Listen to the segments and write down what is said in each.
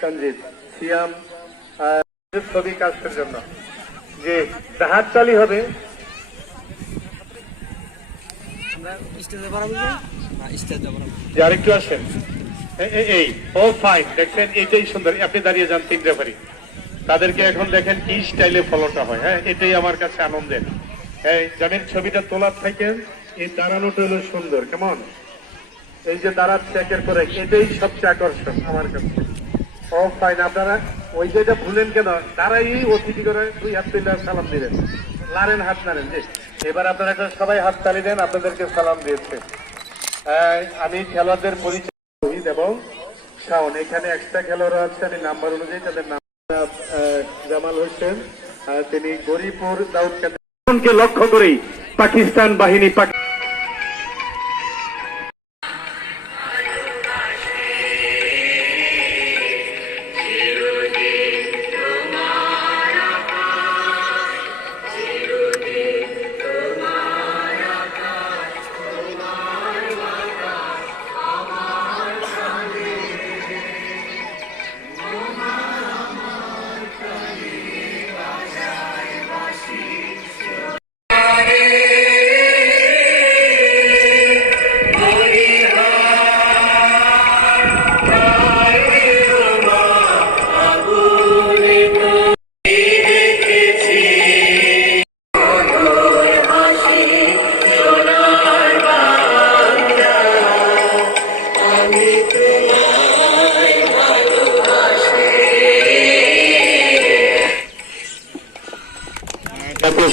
সঞ্জিত সিয়াম ছবি কাস্টের জন্য যে হাততালি হবে। আরেকটু আসেন, এই ও ফাইন, দেখছেন এটাই সুন্দর। আপনি দাঁড়িয়ে যান, তিন রেফারি তাদেরকে এখন দেখেন কি স্টাইলে ফলোটা হয়। হ্যাঁ, এটাই আমার কাছে আনন্দের। এই জামির ছবিটা তোলার থেকে এই দাঁড়ানোটা হলো সুন্দর। কেমন এই যে দাঁড়াচ্ছে একের পর এক, এটাই সবচেয়ে আকর্ষণ আমার কাছে। ও ফাইন, আপনারা ওই যেটা ভুলেন কেন, তারাই অতিথি করে দুই হাত তুলে সালাম দিলেন, লারেন হাত নাড়েন। যে এবার আপনারা সবাই হাত তালি দেন, আপনাদেরকে সালাম দিয়েছে। আমি খেলোয়াড়দের পরিচয় এবং শাওন, এখানে এক্সট্রা খেলোয়াড় আছে, আমি নাম্বার অনুযায়ী তাদের নাম। জামাল হোসেন, তিনি গরিপুর দাউদকে লক্ষ্য করেই পাকিস্তান বাহিনী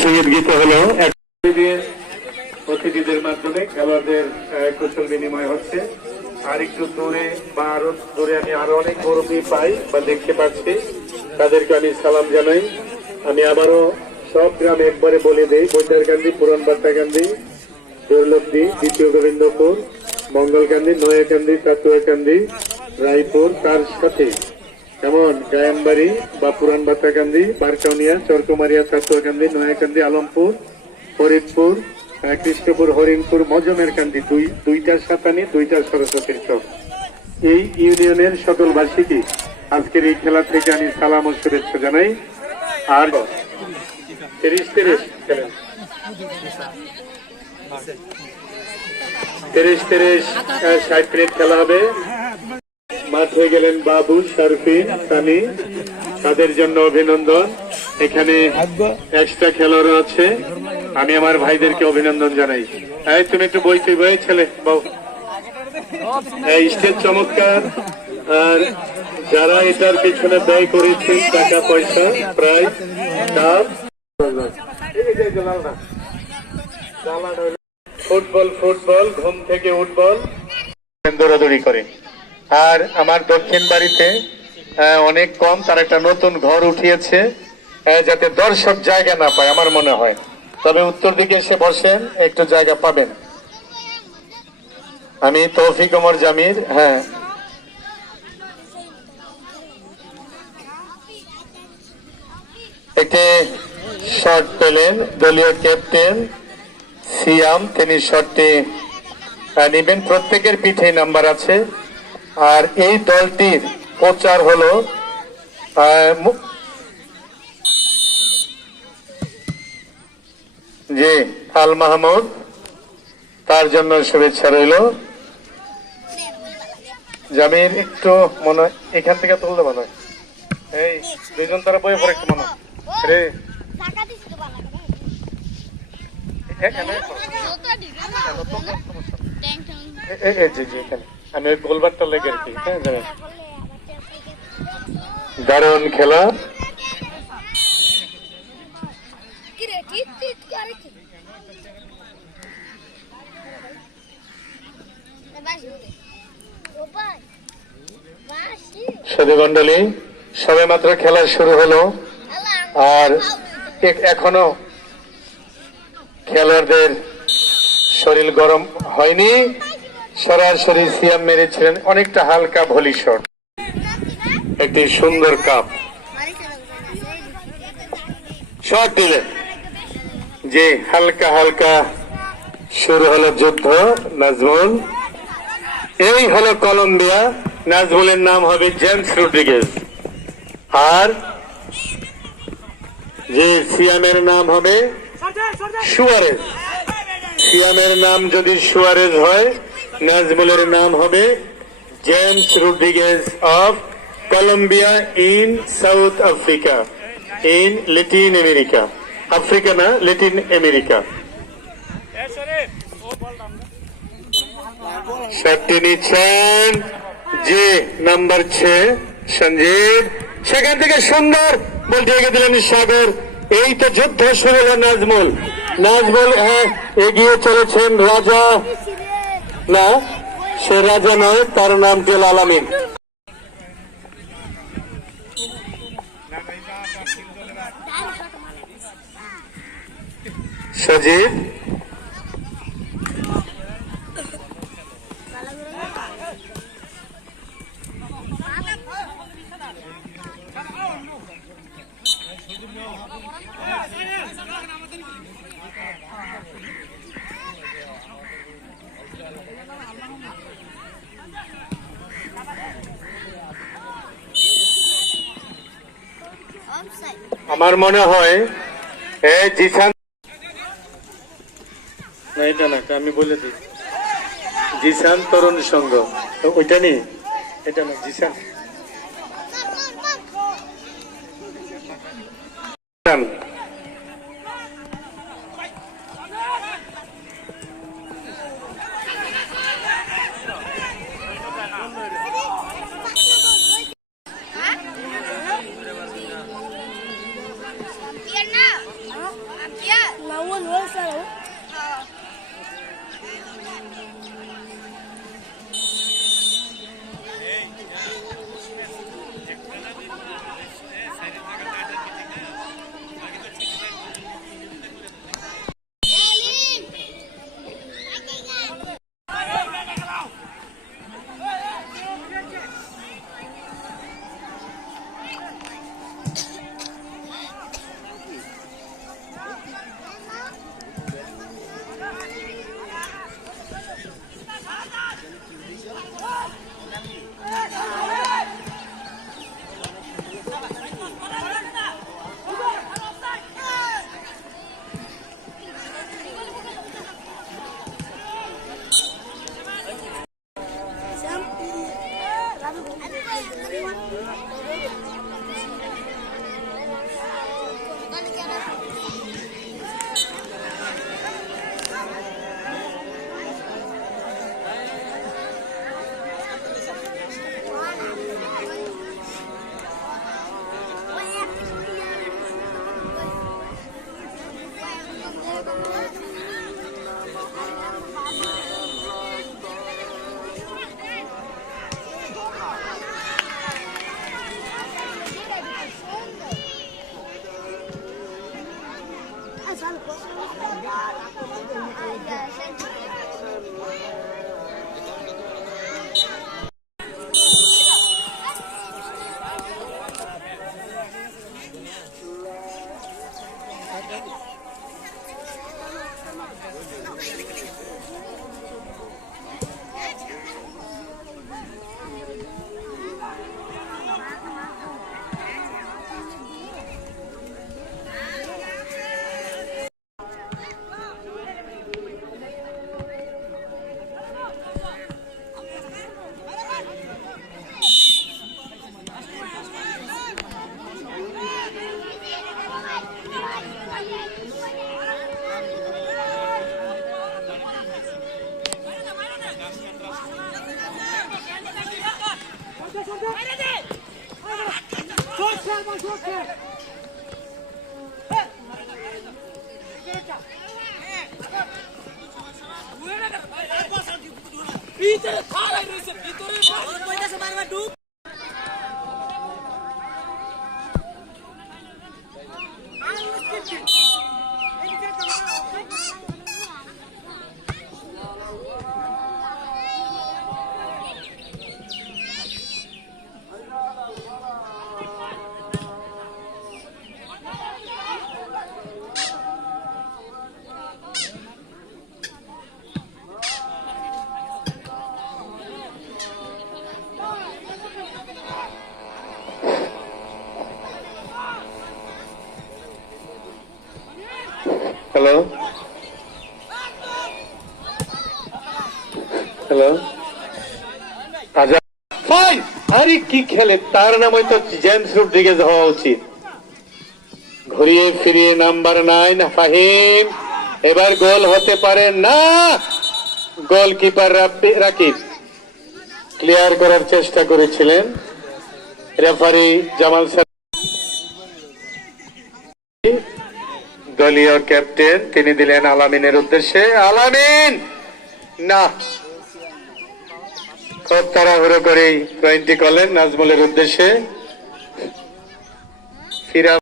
সঙ্গীত গীত হলো অতিথিদের মাধ্যমে খেলোয়াড়দের কুশল বিনিময় হচ্ছে। আর একটু দূরে বা আরো দূরে আমি আরো অনেক মুরব্বী পাই বা দেখতে পাচ্ছি, তাদেরকে আমি সালাম জানাই। আমি আবারও সব গ্রাম একবারে বলে দিই, বৈদ্যারকান্দি, পুরান বাট্টাকান্দি, দুর্লভদি, দ্বিতীয় গোবিন্দপুর, মঙ্গলকান্দি, নয়াকান্দি, চাতুয়াকান্দি, রায়পুর, তার সাথে যেমন গায়ানবাড়ি বা পুরান বাট্টাকান্দি, বারকাউনিয়া, চরকুমারিয়া, চাতুয়াকান্দি, নয়াকান্দি, আলমপুর, ফরিদপুর, কৃষ্ণপুর, হরিণপুর, মজমের কান্দি, দুইটা সাতানি, দুইটা সরস্বতীর চক, এই ইউনিয়নের সকল বার্ষিকী আজকের এই খেলা থেকে আমি সালাম ও শুভেচ্ছা জানাই। আর 30-30 খেলেন, 30-30 60 মিনিট খেলা হবে। মাঠ হয়ে গেলেন বাবু, শারফিন, সানি, তাদের জন্য অভিনন্দন। এখানে এক্সট্রা খেলোয়াড় আছে, আমি আমার ভাইদেরকে অভিনন্দন জানাই। তুমি একটু বইতে বই ছেলে বাবু, স্টেজ চমৎকার। আর যারা এটার পিছনে ব্যয় করেছেন টাকা পয়সা, প্রায় ফুটবল ফুটবল ঘুম থেকে উঠবল দৌড়াদৌড়ি করে। আর আমার দক্ষিণ বাড়িতে অনেক কম, তার একটা নতুন ঘর উঠিয়েছে যাতে দর্শক জায়গা না পায় আমার মনে হয়, তবে উত্তর দিকে এসে বসেন, একটু জায়গা পাবেন। আমি তৌফিক ওমর জামির। হ্যাঁ, একটি শট পেলেন দলীয় ক্যাপ্টেন সিয়াম, তিনি শটটি নিবেন। প্রত্যেকের পিঠে নাম্বার আছে। আর এই দলটির প্রচার হলো যে আল মাহমুদ, তার জন্য শুভেচ্ছা রইল। জামির একটু মনে হয় এখান থেকে তুলতে মনে হয়, এই দুইজন তারা বই পড়ে একটু মনে হয় রে, আমি ওই গোলবারটা লেগে আর কি। হ্যাঁ, দারুণ খেলা। সুধীমণ্ডলী, সবে মাত্র খেলা শুরু হলো, আর এখনো খেলোয়াড়দের শরীর গরম হয়নি। সরাসরি সিয়াম মেরেছিলেন অনেকটা হালকা ভলি শট, একটি সুন্দর কাপ শট দিলেন। যে হালকা হালকা শুরু হলো যুদ্ধ। নাজমুল, এই হলো কলম্বিয়া। নাজমুলের নাম হবে জেমস রড্রিগেজ, আর যে সিয়ামের নাম হবে সুয়ারেজ। সিয়ামের নাম যদি সুয়ারেজ হয়, নাজমুলের নাম হবে James Rodriguez of Colombia in south Africa, in Latin America. Africa না, ল্যাটিন আমেরিকা। সেফটি নিচ্ছেন যে নাম্বার 6 সঞ্জীব, সেখান থেকে সুন্দর বলতে এগিয়ে দিলেন সাগর। এই তো যুদ্ধ শুরু হলো। নাজমুল এগিয়ে চলেছেন। রাজা না, সে রাজা নয়, তার নাম জেলাল আমিন। সজীব আমার মনে হয় জিসান, না এটা না, আমি বলে দিই, জিসান তরুণ সংঘ, ওইটা নেই, এটা না, জিসান ভিতরে খাড়াই রয়েছে, ভিতরে কইতাছে বারবার ঢুক। Hello hello Azad fine. আরে কি খেলে, তার নাম হয়তো জেমস রড্রিগেজ হওয়া উচিত। ঘুরিয়ে ফিরিয়ে নাম্বার 9 ফাহিম, এবার গোল হতে পারে না। গোলকিপার রাকিব ক্লিয়ার করার চেষ্টা করেছিলেন, রেফারি জামাল সাহেব দলীয় ক্যাপ্টেন তিনি দিলেন আলামিনের উদ্দেশ্যে। আলামিন না, খুব তাড়াহুড়ো করেই পয়েন্টটি করলেন নাজমুলের উদ্দেশ্যে। ফিরা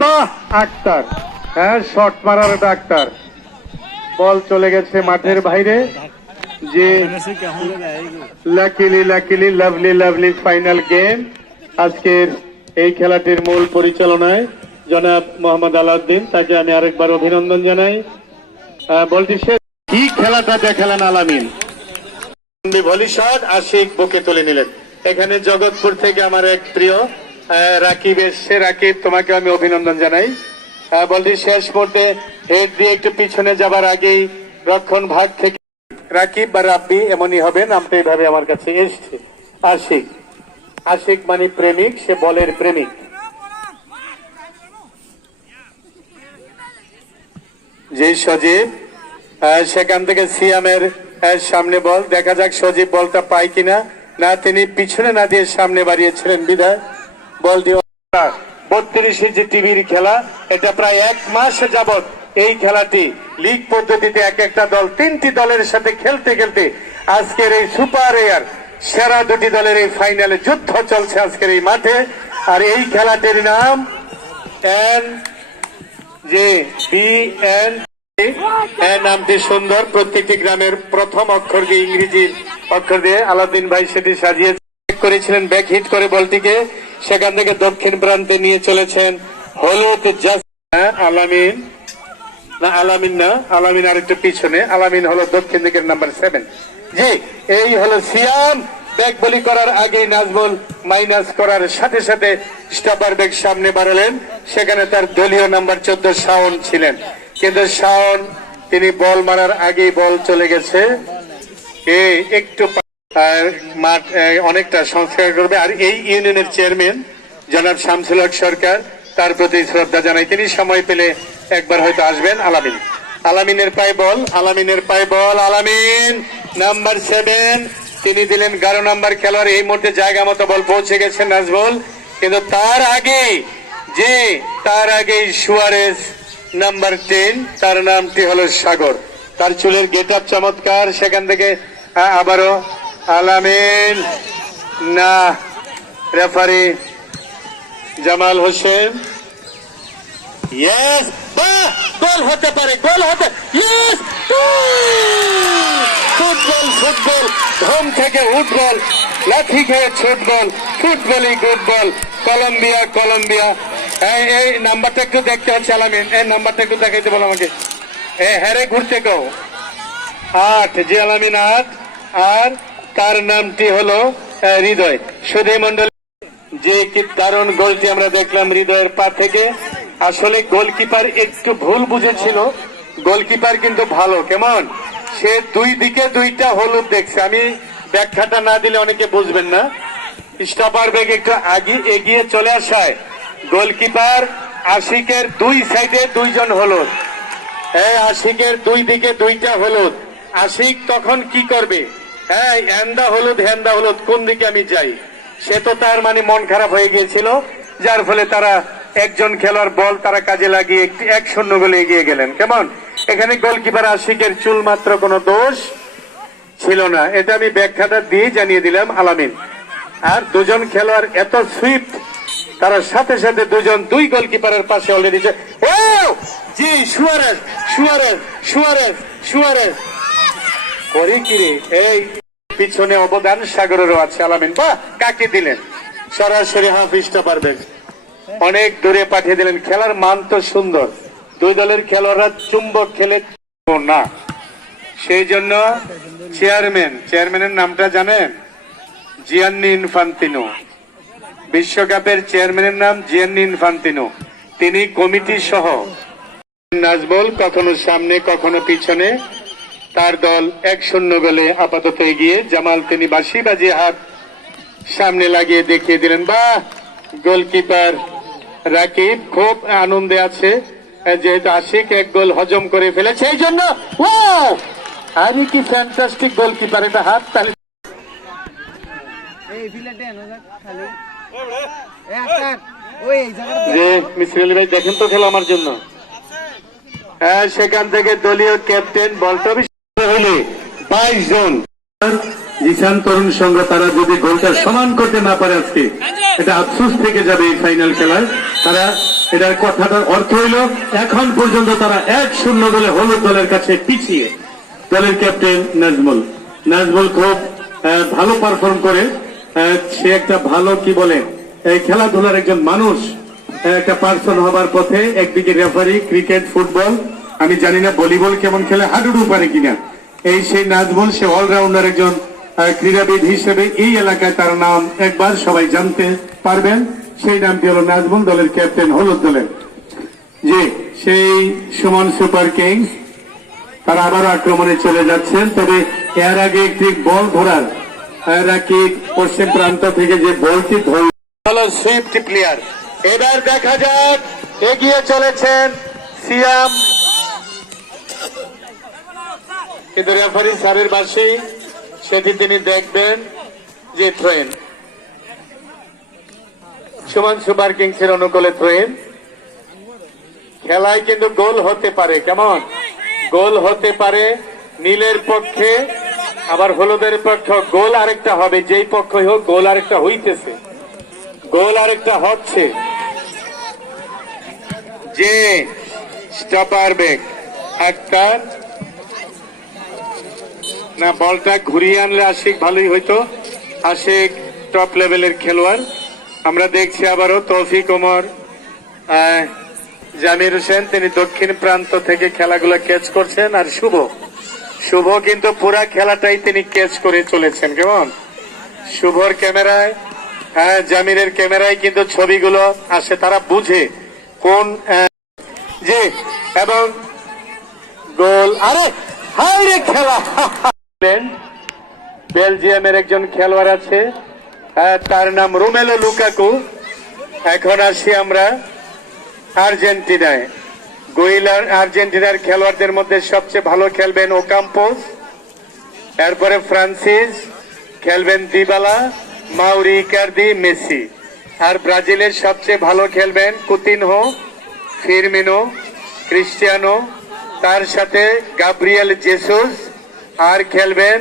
বাহ আক্তার, হ্যাঁ শট মারার ডাক্তার। বল চলে গেছে মাঠের বাইরে। যে luckily lovely lovely final game. আজকের এই খেলাটির মূল পরিচালনায় জনাব মোহাম্মদ আলাউদ্দিন, তাকে আমি আরেকবার অভিনন্দন জানাই। বলটি শেষ, কি খেলাটা দেখালেন আলামিন। ভলি শট, আশিক বুকে তুলে নিলেন। এখানে জগৎপুর থেকে আমার এক প্রিয় রাকিব এসছে। রাকিব, তোমাকে আমি অভিনন্দন জানাই। বলটি শেষ মুহূর্তে হেড দিয়ে একটু পিছনে যাবার আগেই রক্ষণ ভাগ থেকে রাকিব বা রাব্বি এমনই হবে, নামটা এইভাবে আমার কাছে এসছে। আশিক, আশিক মানে প্রেমিক, সে বলের প্রেমিক। যে সজীব, সেখান থেকে সিয়ামের সামনে বল, দেখা যাক সজীব বলটা পায় কিনা। না, তিনি পিছনে না দিয়ে সামনে বাড়িয়েছিলেন বিধায় বল দিয়ে। 32 ইঞ্চি টিভির খেলা, এটা প্রায় 1 মাস যাবত এই খেলাটি লিগ পদ্ধতিতে এক একটা দল 3টি দলের সাথে খেলতে খেলতে আজকের এই সুপার এয়ার সেরা 2টি দলের এই ফাইনালে যুদ্ধ চলছে আজকের এই মাঠে। আর এই খেলাটির নাম নামটি সুন্দর, প্রত্যেকটি গ্রামের প্রথম অক্ষর দিয়ে ইংরেজি অক্ষর দিয়ে আলাউদ্দিন ভাই সেটি সাজিয়ে করেছিলেন। ব্যাক হিট করে বলটিকে সেখান থেকে দক্ষিণ প্রান্তে নিয়ে চলেছেন হলুদ আলামিন। না আলামিন না, আলামিন আর একটু পিছনে। আলামিন হলো দক্ষিণ দিকের নাম্বার 7। জি, এই হলো সিয়াম। ব্যাক বলি করার আগেই নাজমুল মাইনাস করার সাথে সাথে স্টপার ব্যাক সামনে বাড়ালেন। সেখানে তার দলীয় নাম্বার 14 শাওন ছিলেন, কিন্তু শাওন তিনি বল মারার আগেই বল চলে গেছে। একটু মাঠ অনেকটা সংস্কার করবে। আর এই ইউনিয়নের চেয়ারম্যান জনাব শামসুল হক সরকার, তার প্রতি শ্রদ্ধা জানাই। তিনি সময় পেলে একবার হয়তো আসবেন। আলামিন, আলামিনের পায়ে বল, আলামিনের পায়ে বল। আলামিন নাম্বার 7 তিনি দিলেন 11 নাম্বার খেলোয়াড়। এই মুহূর্তে জায়গা মতো বল পৌঁছে গেছে নাজমুল, কিন্তু তার আগেই সুয়ারেজ নাম্বার 10, তার নামটি হলো সাগর। তার চুলের গেট আপ চমৎকার। সেখান থেকে আবারও আলামিন না, রেফারি জামাল হোসেন। ইয়েস, গোল হতে পারে, গোল হতে। ইয়েস, ফুটবল ফুটবল, ধুম থেকে উঠবল, লাঠি খেয়ে ছুটবল, ফুটবলই গুড বল। Colombia Colombia. এই নাম্বারটা একটু দেখতে হচ্ছে আলামিন, এই নাম্বারটা একটু দেখাইতে বল আমাকে। হ্যারে ঘুরতে কও 8, জি আলামিন 8। আর তার নামটি হলো হৃদয়। সুধী মন্ডল, যে কি দারুণ গোলটি আমরা দেখলাম হৃদয়ের পা থেকে। আসলে গোলকিপার একটু ভুল বুঝেছিল। গোলকিপার কিন্তু ভালো, কেমন সে 2 দিকে 2টা হলুদ দেখছে। আমি ব্যাখ্যাটা না দিলে অনেকে বুঝবেন না। স্টপার ব্যাগ একটু এগিয়ে চলে আসায় গোলকিপার আশিকের 2 সাইডে 2 জন হলুদ। আশিকের 2 দিকে 2টা হলুদ। আশিক তখন কি করবে? হ্যান্দা হলুদ, কোন দিকে আমি যাই? সে তো তার মানে মন খারাপ হয়ে গিয়েছিল, যার ফলে তারা একজন খেলোয়াড় বল তারা কাজে লাগিয়ে 1-0 গোলে এগিয়ে গেলেন। কেমন এখানে গোলকিপার আশিকের চুল মাত্র কোনো দোষ ছিল না, এটা আমি ব্যাখ্যাটা দিয়ে জানিয়ে দিলাম আলামিন। আর দুজন খেলোয়াড় এত সুইফট, তারা সাথে সাথে দুজন দুই গোলকিপারের পাশে অলরেডি ও জি সুয়ারেজ সুয়ারেজ সুয়ারেজ সুয়ারেজ করে কি রে, এই পিছনে অবদান সাগরেরও আছে আলামিন। বাহ, কাকে দিলেন সরাসরি হাফিজটা পারবেন, অনেক দূরে পাঠিয়ে দিলেন। খেলার মান তো সুন্দর, দুই দলের খেলোয়াড়রা চুম্বক খেলে না, সেই জন্য চেয়ারম্যানের নামটা জানেন? Gianni Infantino. বিশ্বকাপের চেয়ারম্যানের নাম জিয়ান্নি ইনফান্তিনো। তিনি কমিটি সহ নাজবল কখনো সামনে কখনো পিছনে, তার দল 1-0 গোলে আপাতত এগিয়ে। জামাল তিনি বাঁশি বাজিয়ে হাত সামনে লাগিয়ে দেখিয়ে দিলেন। বাহ, গোলকিপার রাকিব খুব আনন্দে আছে, যেহেতু আশিক এক গোল হজম করে ফেলেছে, এই জন্য আরে কি ফ্যান্টাস্টিক গোলকিপার, এটা হাত তালি। যে মিসির আলী ভাই দেখেন তো খেলা আমার জন্য। হ্যাঁ, সেখান থেকে দলীয় ক্যাপ্টেন বলটা হলে 22 জন জিসান তরুণ সংঘ, তারা যদি গোলটা সমান করতে না পারে আজকে, এটা আফসোস থেকে যাবে এই ফাইনাল খেলায়। তারা এটার কথাটার অর্থ হইল এখন পর্যন্ত তারা 1-0 গোলে হলুদ দলের কাছে পিছিয়ে। দলের ক্যাপ্টেন নাজমুল খুব ভালো পারফর্ম করে, সে একটা ভালো কি বলে খেলাধুলার একজন মানুষ, একটা পার্সন হবার পথে। একদিকে রেফারি, ক্রিকেট, ফুটবল, আমি জানি না ভলিবল কেমন খেলে, হাডুডু পারে কিনা, এই সেই নাজমুল, সে অলরাউন্ডার একজন ক্রীড়াবিদ হিসেবে এই এলাকায় তার নাম একবার সবাই জানতে পারবেন। সেই নামটি হলো নাজমুল, দলের ক্যাপ্টেন হলুদ দলের। যে সেই সুমন সুপার কিংস, তারা আবার আক্রমণে চলে যাচ্ছেন, তবে এর আগে একটি বল ধরার রাকিব পশ্চিম প্রান্ত থেকে যে বলটি ধরল সুইফট প্লেয়ার। এবার দেখা যাক, এগিয়ে চলেছেন সিয়াম, কিন্তু রেফারি স্যারের বাসী সেটি তিনি দেখবেন যে থ্রোইন, সুমন সুপার কিংসের অনুকূলে থ্রোইন। খেলায় কিন্তু গোল হতে পারে, কেমন গোল হতে পারে, নীলের পক্ষে আবার হলুদের পক্ষে গোল আরেকটা হবে, যেই পক্ষই হোক গোল আরেকটা হইতেছে, গোল আরেকটা হচ্ছে। যে স্টপার ব্যাক আক্তার, না বলটা ঘুরিয়ে আনলে আশিক ভালোই হইতো, আশিক টপ লেভেলের খেলোয়াড়। আমরা দেখছি আবারও তৌফিক ওমর, জামির হোসেন, তিনি দক্ষিণ প্রান্ত থেকে খেলাগুলো ক্যাচ করছেন। আর শুভ কিন্তু পুরা খেলাটাই তিনি ক্যাচ করে চলেছেন। কেমন শুভর ক্যামেরায়, হ্যাঁ জামিরের ক্যামেরায় কিন্তু ছবিগুলো আসে, তারা বুঝে কোন যে, এবং গোল। আরে হাই রে খেলা বেলজিয়ামের একজন খেলোয়াড় আছে, তার নাম রোমেলো লুকাকু। এখন আসি আমরা আর্জেন্টিনায়। আর্জেন্টিনার খেলোয়াড়দের মধ্যে সবচেয়ে ভালো খেলবেন ওকাম্পোস, এরপরে ফ্রান্সিস খেলবেন দিবালা, মাউরি ইকার্দি, মেসি। আর ব্রাজিলের সবচেয়ে ভালো খেলবেন কুতিনহো, ফিরমিনো, ক্রিস্টিয়ানো, তার সাথে গাব্রিয়েল জেসুস। আর খেলবেন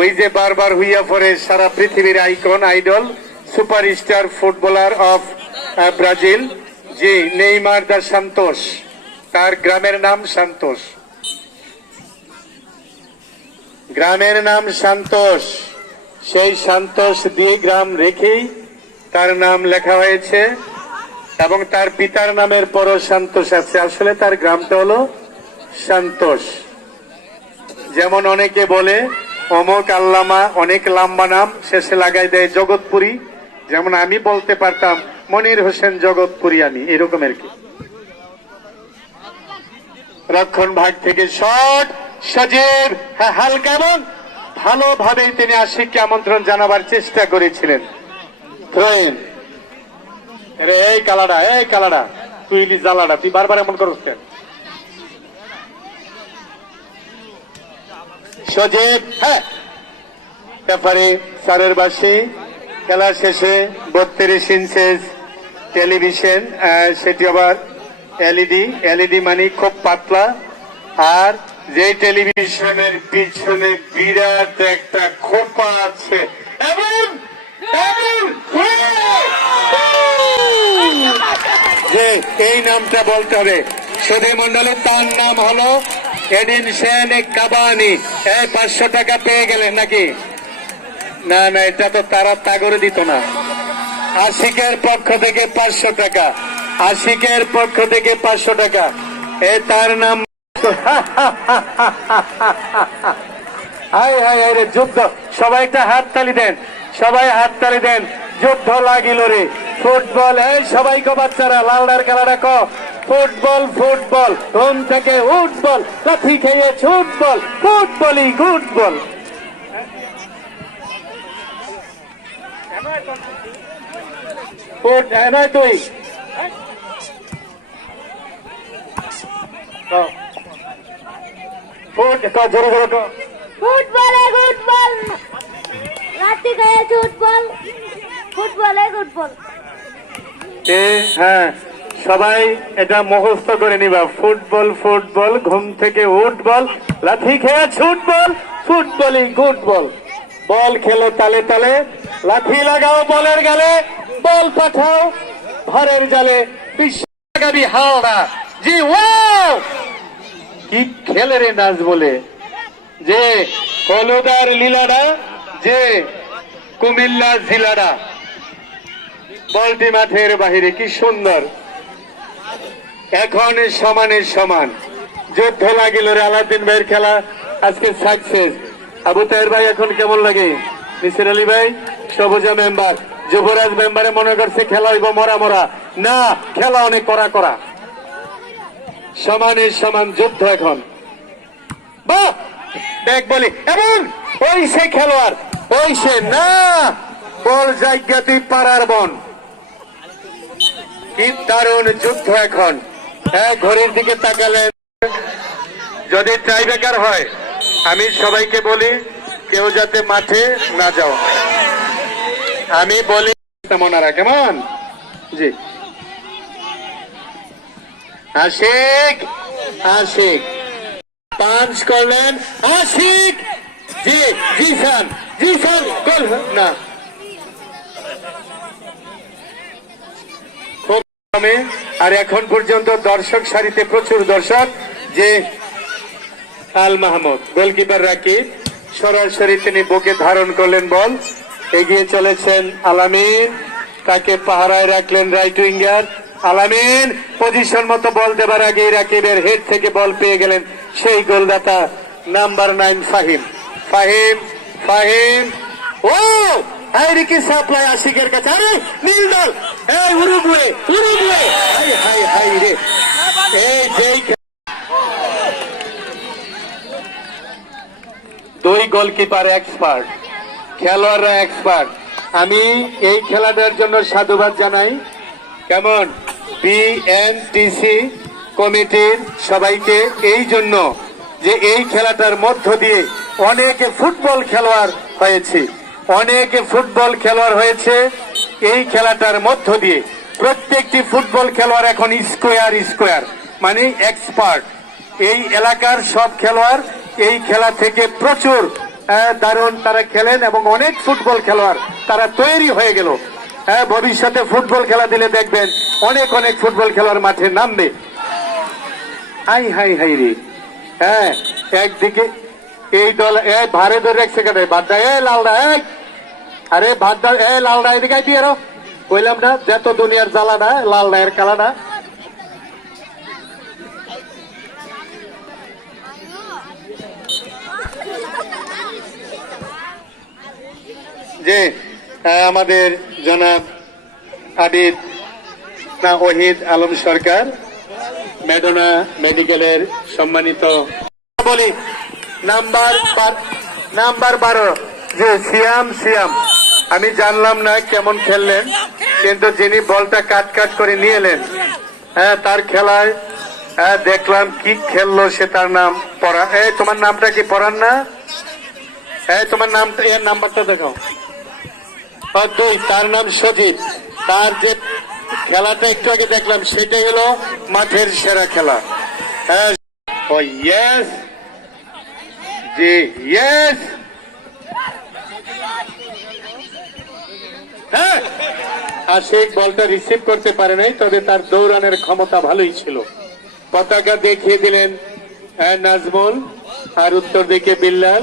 ওই যে বারবার হইয়া পড়ে সারা পৃথিবীর icon, idol, superstar footballer of Brazil, জি নেইমার দা সান্তোস। তার গ্রামের নাম সান্তোস, গ্রামের নাম সান্তোস। সেই সান্তোস দিয়ে গ্রাম রেখেই তার নাম লেখা হয়েছে, এবং তার পিতার নামের পরও সান্তোস আছে। আসলে তার গ্রামটা হলো সান্তোস। যেমন অনেকে বলে অমুক আল্লামা, অনেক লম্বা নাম, শেষে লাগাই দেয় জগৎপুরী, যেমন আমি বলতে পারতাম মনির হোসেন জগৎপুরী, আমি এরকম আর কি। রক্ষণ ভাগ থেকে শট, সজীব হালকা এবং ভালোভাবেই তিনি আশিককে আমন্ত্রণ জানাবার চেষ্টা করেছিলেন। থ্রোইন, এই কালাডা তুই জ্বালাডা, তুই বারবার এমন করছ কেন? সজীব, হ্যাঁ রেফারি স্যারের বাসী। খেলা শেষে 32 ইঞ্চেস টেলিভিশন, সেটি আবার এলইডি মানে খুব পাতলা, আর যে টেলিভিশনের পিছনে বিরাট একটা খোপা আছে এবং যে এই নামটা বলতে হবে সুধী মন্ডলে, তার নাম হলো এডিনসন কাবানি। 500 টাকা পেয়ে গেলেন নাকি? না না, এটা তো তারা তাগরে দিত না। আশিকের পক্ষ থেকে 500 টাকা, আশিকের পক্ষ থেকে 500 টাকা। তার নাম হাই হাই হাই রে, যুদ্ধ। সবাই একটা হাততালি দেন, সবাই হাততালি দেন। যুদ্ধ লাগিল রে। ফুটবল, এই সবাই কো বাচ্চারা লালদার খেলাটা ক। ফুটবল ফুটবল, ঘুম থেকে উঠবল, লাঠি খেয়ে ছুটবল, ফুটবলই ফুটবল। তুই জোরে জোরে তো। ফুটবলে ফুটবল, লাঠি খেয়ে ফুটবল, ফুটবলে ফুটবল। হ্যাঁ, সবাই এটা মুখস্থ করে নিবা। ফুটবল ফুটবল, ঘুম থেকে উঠবল, লাঠি খেয়ে ছুটবল, ফুটবলই ফুটবল। বল খেলো তালে তালে, লাঠি লাগাও বলের গালে, বল পাঠাও ঘরের জালে। বিশ্বকাপী হাওড়া জি ওয়াও, কি খেলে রে নাচ বলে। যে হলুদার লীলারা, যে কুমিল্লা জেলারা, বলটি মাঠের বাহিরে, কি সুন্দর। এখন সমানের সমান যুদ্ধ লাগিল রে। আলাউদ্দিন ভাইয়ের খেলা আজকে সাকসেস। আবু তাহের ভাই এখন কেমন লাগে? মিসির আলী ভাই, সবুজা মেম্বার, যুবরাজ মেম্বারে মনে করছে খেলা হইব মরা মরা। না, খেলা অনেক করা করা। সমানের সমান যুদ্ধ এখন। বাহ, দেখ বলি এমন ওই সে খেলোয়াড়, ওই সে না, বল জায়গা তুই পাড়ার বন। কি দারুণ যুদ্ধ এখন। ঘড়ির দিকে তাকালেন। যদি টাইব্রেকার হয়, আমি সবাইকে বলি কেউ যাতে মাঠে না যাও। আমি বলি মনারা, কেমন? জি, আশিক আশিক পাঞ্চ করলেন। আশিক জি জিসান, জিসান গোল না। আর এখন পর্যন্ত দর্শক সারিতে প্রচুর দর্শক। যে আল মাহমুদ গোলকিপার রাকিব, সরাসরি তিনি বুকে ধারণ করলেন বল। এগিয়ে চলেছেন আলামিন, তাকে পাহারায় রাখলেন রাইট উইঙ্গার। আলামিন পজিশন মতো বল দেবার আগে রাকিবের হেড থেকে বল পেয়ে গেলেন সেই গোলদাতা নাম্বার 9 ফাহিম। ফাহিম ফাহিম ও হাইরে কি সাপ্লাই আশিকের কাছে। আরে নীল দল, এই Uruguay Uruguay, high high high রে। এই যেই দুই গোলকিপার এক্সপার্ট, খেলোয়াড়রা এক্সপার্ট। আমি এই খেলাটার জন্য সাধুবাদ জানাই। কেমন বিএনটিসি কমিটির সবাইকে, এই জন্য যে এই খেলাটার মধ্য দিয়ে অনেকে ফুটবল খেলোয়াড় হয়েছে, অনেকে ফুটবল খেলোয়াড় হয়েছে এই খেলাটার মধ্য দিয়ে। প্রত্যেকটি ফুটবল খেলোয়াড় এখন স্কোয়ার স্কোয়ার মানে এক্সপার্ট। এই এলাকার সব খেলোয়াড় এই খেলা থেকে প্রচুর দারুণ তারা খেলেন এবং অনেক ফুটবল খেলোয়াড় তারা তৈরি হয়ে গেল। ভবিষ্যতে ফুটবল খেলা দিলে দেখবেন অনেক অনেক ফুটবল খেলোয়াড় মাঠে নামবে। হাই হাই হাই রে। একদিকে এই দল ভারে ধরে এক সেকেন্ড বাদদা, লালদা, আরে বাদদা, লালদা এদিকে আইতি আরো কইলাম না যত দুনিয়ার জ্বালাটা লালদা এর খেলাটা। যে আমাদের জনাব আবিদ না ওহিদ আলম সরকার, মেডোনা মেডিকেলের সম্মানিত বলি নাম্বার 12 যে সিয়াম সিয়াম। আমি জানলাম না কেমন খেললেন, কিন্তু যিনি বলটা কাট কাট করে নিয়ে এলেন, তার খেলায় দেখলাম কি খেললো সে। তার নাম পড়া। তোমার নামটা কি পড়ান না? তোমার নামটা, এর নাম্বারটা দেখাও। দুই, তার নাম সজিব। তার যে খেলাটা একটু আগে দেখলাম সেটাই হলো মাঠের সেরা খেলা। জি ইয়েস হ্যাঁ আশিক বলটা রিসিভ করতে পারে নাই, তবে তার দৌড়ানোর ক্ষমতা ভালোই ছিল। পতাকা দেখিয়ে দিলেন নাজমুল, আর উত্তর দিকে বিল্লাল,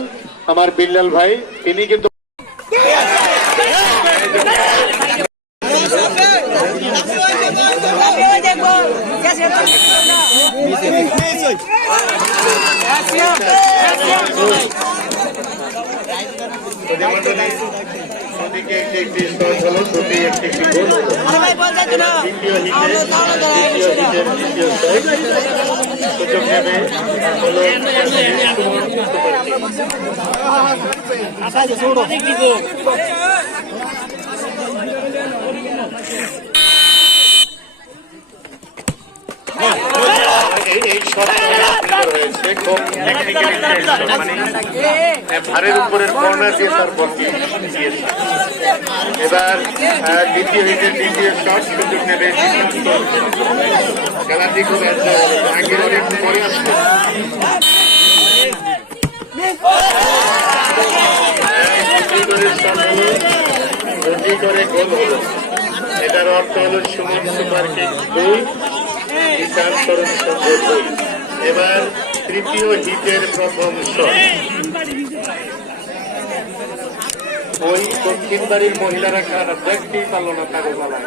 আমার বিল্লাল ভাই, তিনি কিন্তু ওদিকে একটি শট হলো, দুটি একটি গোল হলো। দ্বিতীয় হিটের দ্বিতীয় শট সুযোগ নেবে হলো এই শট হয়েছে খুব ভারের উপরের কর্নার দিয়ে তার বলকে দিয়েছে। এবার দ্বিতীয় হিটের দ্বিতীয় শট সুযোগ নেবে। খেলাটি খুব আগের অনেক পরে আসছে। দুটি করে গোল হলো, এটার অর্থ হলো সুমন সুপার কিং 2, কিষান তরুণ সংঘ 2। এবার তৃতীয় হিটের প্রথম শট। ওই দক্ষিণ বাড়ির মহিলারা খেলাটা দেখতেই পারল না তাদের বেলায়।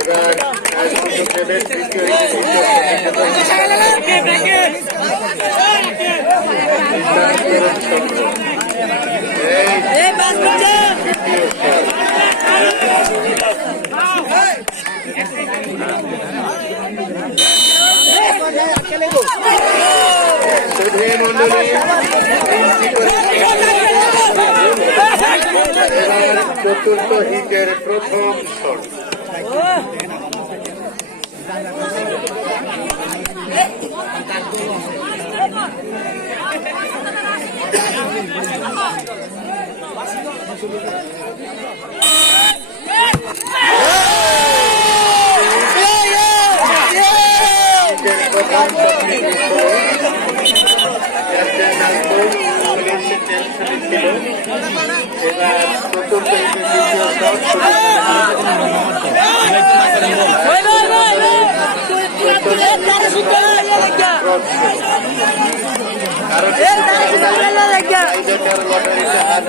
এবার সুযোগ নেবে তৃতীয় চতুর্থ হিটের প্রথম শট। এবার চতুর্থ দ্বিতীয় শট লটারিতে হাত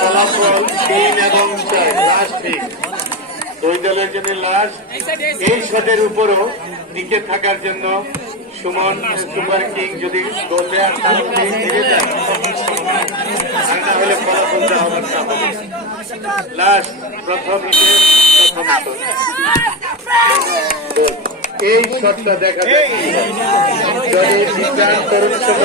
ফলাফল 3 এবং 4 লাস্ট হিট, দুই দলের জন্য লাস্ট। এই শটের উপরও টিকে থাকার জন্য সুমন সুপার কিং যদি গোল দেওয়ার কারণে হেরে যায়, আর না হলে ফলাফলটা আবার না হবে। লাস্ট প্রথম হিটের প্রথম শট, এই শটটা দেখা যায় যদি বিজ্ঞান তরুণ সংঘ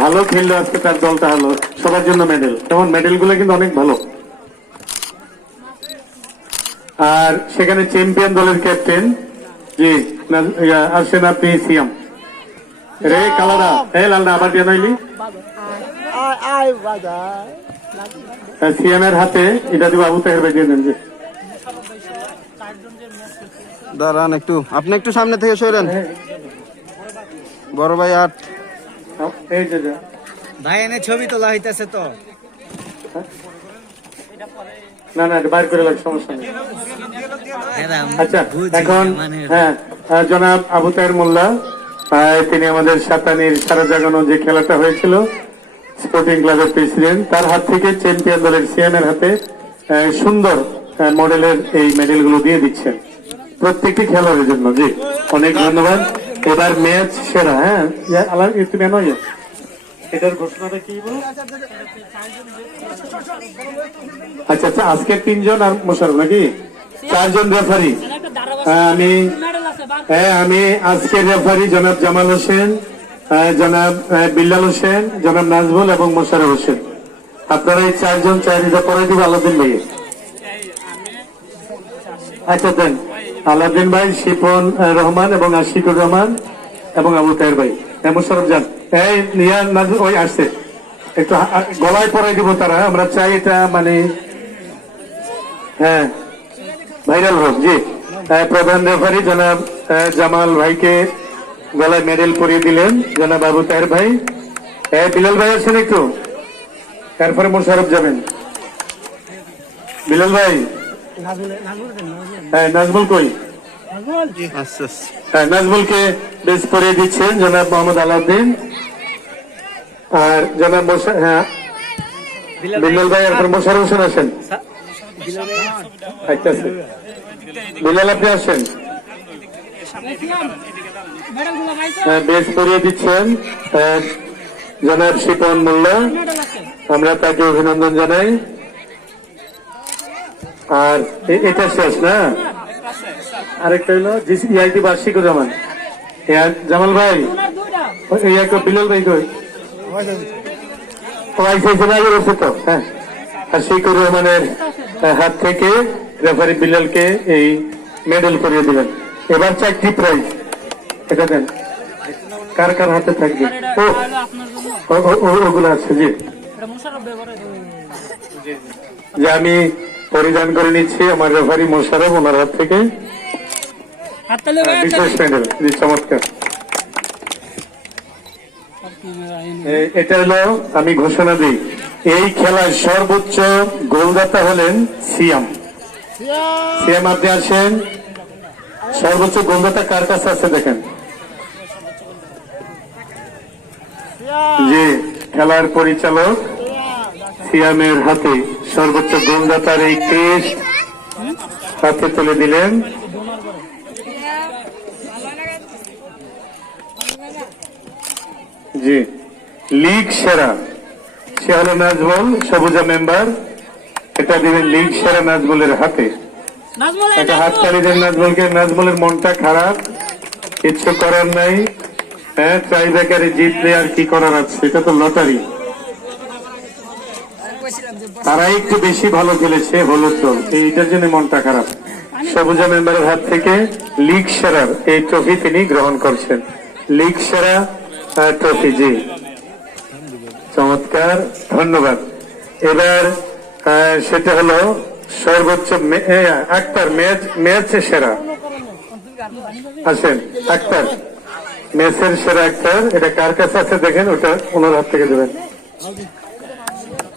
ভালো খেললো আজকে, তার দলটা হলো সবার জন্য মেডেল, যেমন মেডেল গুলো কিন্তু অনেক ভালো। আর সেখানে চ্যাম্পিয়ন দলের ক্যাপ্টেন জি আসেন আপনি সিএম রে কালারা এ লালনা আবার দিয়ে নইলি সিএম এর হাতে এটা দিব, আবু তাহের ভাই দিয়ে দেন। যে দাঁড়ান একটু, আপনি একটু সামনে থেকে সরেন বড় ভাই। আর এই যে ভাই এনে ছবি তোলা হইতেছে তো, না না বাইর করে লাগে, সমস্যা নেই। আচ্ছা বুঝি, এখন মানে- হ্যাঁ জনাব আবু তাহের মোল্লা তিনি আমাদের সাতানির সারা জাগানো যে খেলাটা হয়েছিল স্পোর্টিং ক্লাবের প্রেসিডেন্ট, তার হাত থেকে চ্যাম্পিয়ন দলের সিএম এর হাতে সুন্দর মডেলের এই মেডেল গুলো দিয়ে দিচ্ছেন প্রত্যেকটি খেলোয়াড়ের জন্য। জি অনেক ধন্যবাদ। এবার ম্যাচ সেরা, হ্যাঁ তুমি নয় এটার ঘোষণাটা কি বল? আচ্ছা আচ্ছা, আজকে 3 জন আর মোশারফ নাকি 4 জন রেফারি। আমি আজকের রেফারি জনাব জামাল হোসেন, জনাব বিল্লাল হোসেন, জনাব নাজমুল এবং মোশারফ হোসেন। আপনারা এই 4 জন চাহিদা করে দিব আলাউদ্দিন ভাই। আচ্ছা দেন আলাউদ্দিন ভাই, শিপন রহমান এবং আশিকুর রহমান এবং আবু তাহের ভাই। মোশারফ যান, এই নিয়া নাজমুল ওই আসছে, একটু গলায় পরাই দিব তারা, আমরা চাই এটা মানে হ্যাঁ ভাইরাল হোক। জি প্রধান রেফারি জনাব জামাল ভাইকে গলায় মেডেল পরিয়ে দিলেন জনাব আবু তাহের ভাই। বিলাল ভাই আছেন একটু, তারপরে মোশারফ যাবেন। বিলাল ভাই, হ্যাঁ নাজমুল কই? আচ্ছা হ্যাঁ নাজমুলকে বেশ পরিয়ে দিচ্ছেন জনাব মোহাম্মদ আলাউদ্দিন আর জনাব হ্যাঁ বিলাল ভাই, এরপর মোশারফ হোসেন আসেন। আচ্ছা বিলাল আপনি আসেন, বেশ পরিয়ে দিচ্ছেন জনাব শিপন মোল্লা, আমরা তাকে অভিনন্দন জানাই। আর এটা শেষ না, আরেকটা হলো জিসিআইটি বার্ষিকুর রহমান। জামাল ভাই বিলাল ভাই কই? তো হ্যাঁ আশিকুর রহমানের হাত থেকে রেফারি বিলালকে এই মেডেল করিয়ে দিলেন। এবার 4টি প্রাইজ, এটা দেন কার কার হাতে থাকবে? ওগুলো আছে জি, যে আমি পরিধান করে নিচ্ছি আমার রেফারি মোশারফ, ওনার হাত থেকে বিশেষ মেডেল। জি চমৎকার। এটা হলো, আমি ঘোষণা দিই, এই খেলায় সর্বোচ্চ গোলদাতা হলেন সিয়াম। সিয়াম আপনি আসেন, সর্বোচ্চ গোলদাতা কার কাছে আছে দেখেন। যে খেলার পরিচালক সিয়ামের হাতে সর্বোচ্চ গোলদাতার এই ক্রেস্ট হাতে তুলে দিলেন। জি লিগ সেরা সে হলো নাজমুল, সবুজা মেম্বার, এটা দিবেন লিগ সেরা নাজমুলের হাতে। একটা হাত তালি দেন নাজমুলকে। নাজমুলের মনটা খারাপ, কিচ্ছু করার নাই, হ্যাঁ ট্রাইব্রেকারে জিতলে আর কি করার আছে, এটা তো লটারি। তারা একটু বেশি ভালো খেলেছে হলুদ দল, এইটার জন্য মনটা খারাপ। সবুজা মেম্বারের হাত থেকে লিগ সেরার এই ট্রফি তিনি গ্রহণ করছেন, লিগ সেরা ট্রফি। জি চমৎকার, ধন্যবাদ। এবার সেটা হলো সর্বোচ্চ আক্তার ম্যাচ সেরা। আসেন আক্তার, ম্যাচের সেরা আক্তার, এটা কার কাছে আছে দেখেন, ওটা ওনার হাত থেকে দেবেন।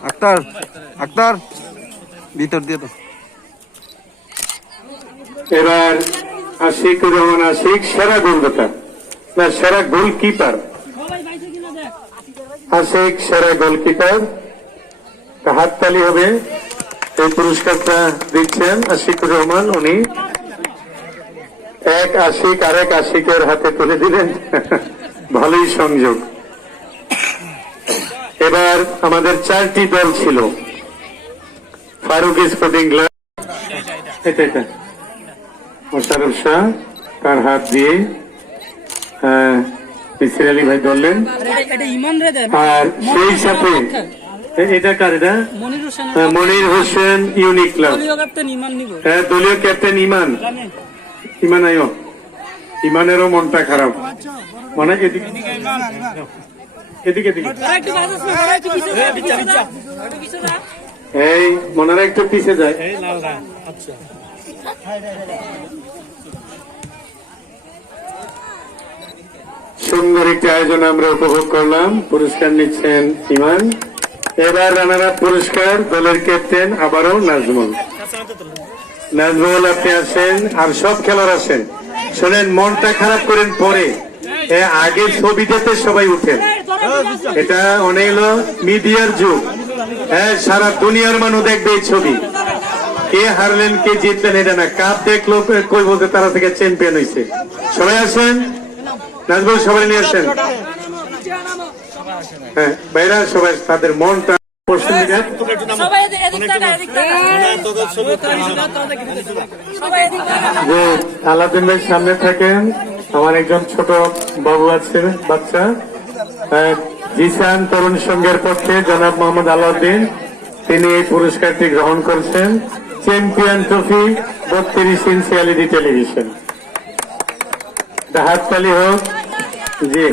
আক্তার, আক্তার ভিতর দিয়ে তো। এবার আশিকুর রহমান আশিক সেরা গোলদাতা, না সেরা গোলকিপার। আশিক সেরা গোলকিপার, হাততালি হবে। এই পুরস্কারটা দিচ্ছেন আশিকুর রহমান, উনি এক আশিক আরেক আশিকের হাতে তুলে দিলেন। ভালোই সংযোগ। এবার আমাদের 4টি দল ছিল, ফারুক স্পোর্টিং ক্লাব, এটা মোশারফ শাহ তার হাত দিয়ে মিসির আলী ভাই ধরলেন, আর সেই সাথে এটা কার? এটা মনির হোসেন ইউনিক ক্লাব, হ্যাঁ দলীয় ক্যাপ্টেন ইমান। ইমান আয়ো, ইমানেরও মনটা খারাপ, মনে এদিকে এদিকে এই মনেরা একটু পিছিয়ে যায়। সুন্দর একটি আয়োজন আমরা উপভোগ করলাম। পুরস্কার নিচ্ছেন ইমান। এবার রানার আপ পুরস্কার দলের ক্যাপ্টেন আবারও নাজমুল। নাজমুল আপনি আসেন, আর সব খেলোয়াড় আসেন। শোনেন, মনটা খারাপ করেন পরে, আগে ছবিটাতে সবাই উঠেন। এটা অনেক হলো মিডিয়ার যুগ, সারা দুনিয়ার মানুষ দেখবে এই ছবি। কে হারলেন কে জিতলেন এটা না, কাপ দেখলো কই বলতে তারা থেকে চ্যাম্পিয়ন হয়েছে। সবাই আসেন, নাজমুল সবাই নিয়ে আসেন। হ্যাঁ ভাইরা সবাই তাদের মনটা সবাই এদিক টাকা এদিক টাকা সবাই এদিক টাকা যে আলাদিন ভাই সামনে থাকেন। আমার একজন ছোট বাবু আছে, বাচ্চা জিসান তরুণ সংঘের পক্ষে জনাব মোহাম্মদ আলাউদ্দিন, তিনি এই পুরস্কারটি গ্রহণ করছেন। Champion trophy 32 inch LED television. হাততালি হোক। জি,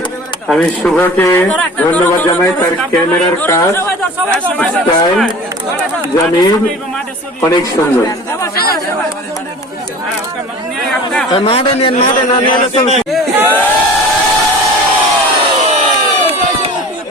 আমি শুভকে ধন্যবাদ জানাই, তার ক্যামেরার কাজ, স্টাইল, জামিল অনেক সুন্দর। মাঠে নেন, মাঠে না নিয়ে